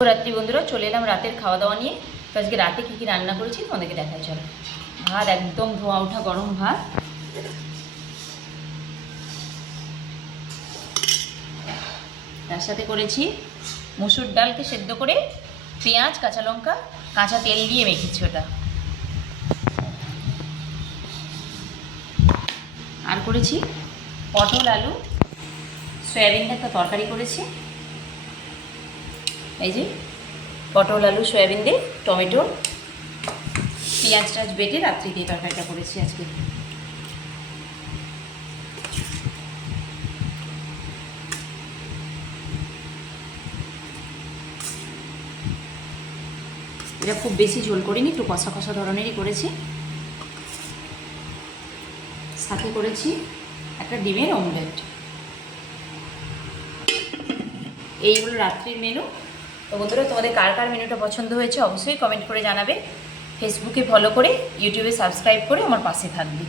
রাত্রি বন্ধুরা চলে এলাম রাতের খাওয়া দাওয়া নিয়ে। তো আজকে রাতে কী কী রান্না করেছি তোমাদেরকে দেখাই চলো। ভাত একদম ধোয়া ওঠা গরম ভাত, তার সাথে করেছি মুসুর ডালকে সেদ্ধ করে পেঁয়াজ কাঁচা লঙ্কা কাঁচা তেল দিয়ে মেখেছি ওটা। আর করেছি পটল আলু সয়াবিন একটা তরকারি করেছি। এই যে পটল আলু সয়াবিন দিয়ে টমেটো পেঁয়াজ টাজ বেটে রাত্রি দিয়ে তরকারিটা করেছি আজকে। এটা খুব বেশি ঝোল করিনি, একটু কষা কষা ধরনেরই করেছি। সাথে করেছি একটা ডিমের অমলেট। এই হলো রাত্রির মেনু। তো বন্ধুরা তোমাদের কার কার মেনুটা পছন্দ হয়েছে অবশ্যই কমেন্ট করে জানাবে। ফেসবুকে ফলো করে ইউটিউবে সাবস্ক্রাইব করে আমার পাশে থাকবে।